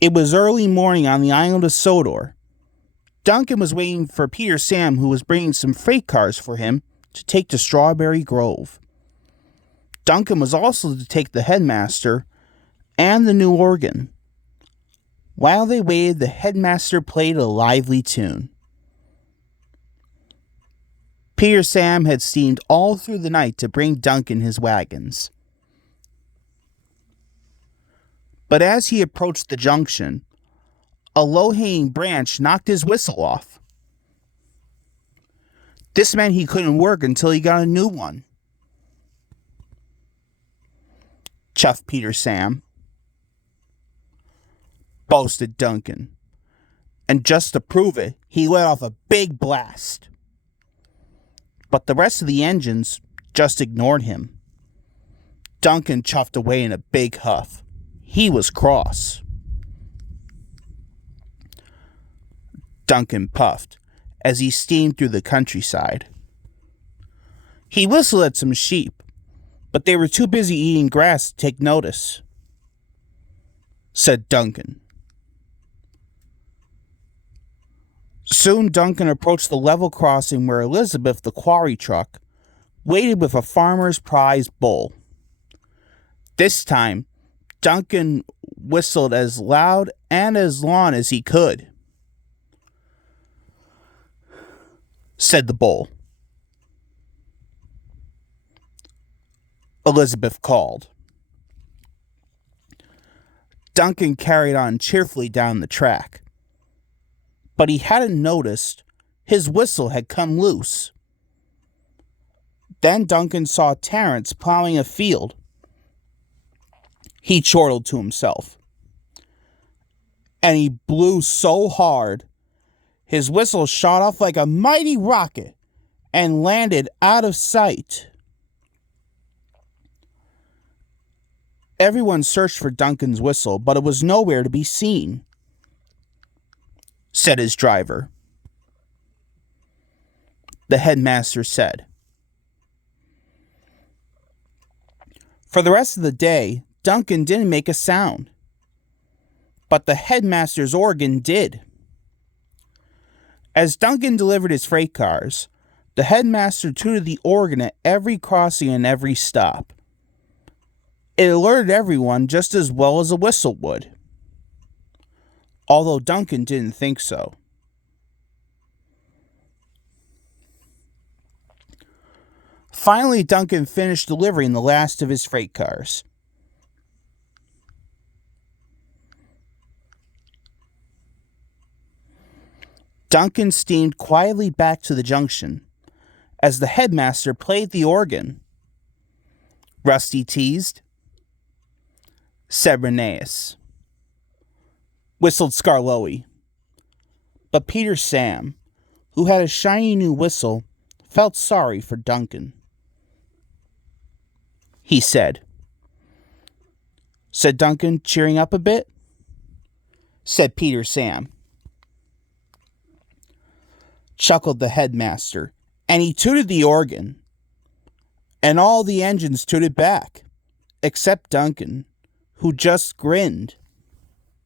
It was early morning on the island of Sodor. Duncan was waiting for Peter Sam, who was bringing some freight cars for him to take to Strawberry Grove. Duncan was also to take the headmaster and the new organ. While they waited, the headmaster played a lively tune. Peter Sam had steamed all through the night to bring Duncan his wagons. But as he approached the junction, a low-hanging branch knocked his whistle off. This meant he couldn't work until he got a new one. Chuffed Peter Sam, boasted Duncan, and just to prove it, he let off a big blast. But the rest of the engines just ignored him. Duncan chuffed away in a big huff. He was cross. Duncan puffed as he steamed through the countryside. He whistled at some sheep, but they were too busy eating grass to take notice. Said Duncan. Soon Duncan approached the level crossing where Elizabeth, the quarry truck, waited with a farmer's prize bull. This time, Duncan whistled as loud and as long as he could. Said the bull. Elizabeth called. Duncan carried on cheerfully down the track. But he hadn't noticed his whistle had come loose. Then Duncan saw Terence plowing a field. He chortled to himself. And he blew so hard, his whistle shot off like a mighty rocket and landed out of sight. Everyone searched for Duncan's whistle, but it was nowhere to be seen. Said his driver. The headmaster said. For the rest of the day, Duncan didn't make a sound. But the headmaster's organ did. As Duncan delivered his freight cars, the headmaster tooted the organ at every crossing and every stop. It alerted everyone just as well as a whistle would. Although Duncan didn't think so. Finally, Duncan finished delivering the last of his freight cars. Duncan steamed quietly back to the junction as the headmaster played the organ. Rusty teased. Said Reneus. Whistled Scarloey. But Peter Sam, who had a shiny new whistle, felt sorry for Duncan. He said. Said Duncan, cheering up a bit. Said Peter Sam. Chuckled the headmaster, and he tooted the organ. And all the engines tooted back, except Duncan, who just grinned.